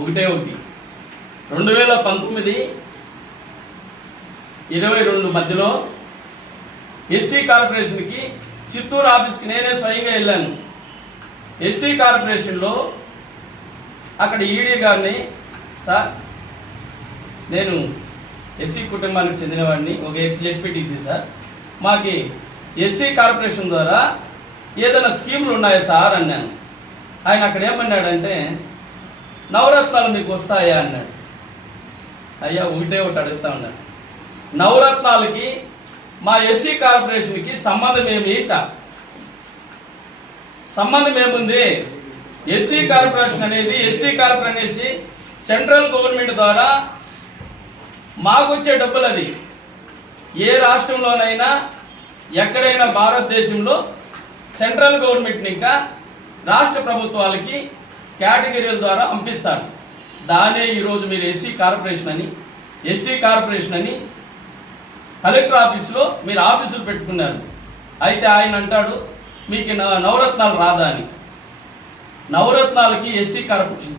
ఒకటి 2019-22 మధ్యలో ఎస్సీ కార్పొరేషన్కి చిత్తూరు ఆఫీస్కి నేనే స్వయంగా వెళ్ళాను. ఎస్సీ కార్పొరేషన్లో అక్కడ ఈడీ గారిని, సార్ నేను ఎస్సీ కుటుంబానికి చెందినవాడిని, ఒక ఎక్స్-జెడ్పీటీసీ సార్, మాకి ఎస్సీ కార్పొరేషన్ ద్వారా ఏదైనా స్కీములు ఉన్నాయా సార్ అన్నాను. ఆయన అక్కడ ఏమన్నాడంటే నవరత్నాలు మీకు వస్తాయా అన్నాడు. అయ్యా ఒకటి అడుగుతా ఉన్నాడు, నవరత్నాలకి మా ఎస్సీ కార్పొరేషన్కి సంబంధం ఏముంది? ఎస్సీ కార్పొరేషన్ అనేది ఎస్టీ కార్పొరేషన్ అనేసి సెంట్రల్ గవర్నమెంట్ ద్వారా మాకు వచ్చే డబ్బులు. అది ఏ రాష్ట్రంలోనైనా ఎక్కడైనా భారతదేశంలో సెంట్రల్ గవర్నమెంట్ ఇంకా రాష్ట్ర ప్రభుత్వాలకి కేటగిరీల ద్వారా పంపిస్తారు. దానే ఈరోజు మీరు ఎస్సీ కార్పొరేషన్ అని, ఎస్టీ కార్పొరేషన్ అని కలెక్టర్ ఆఫీసులో మీరు ఆఫీసులు పెట్టుకున్నారు. అయితే ఆయన అంటాడు మీకు నవరత్నాలు రాదా అని. నవరత్నాలకి ఎస్సీ కార్పొరేషన్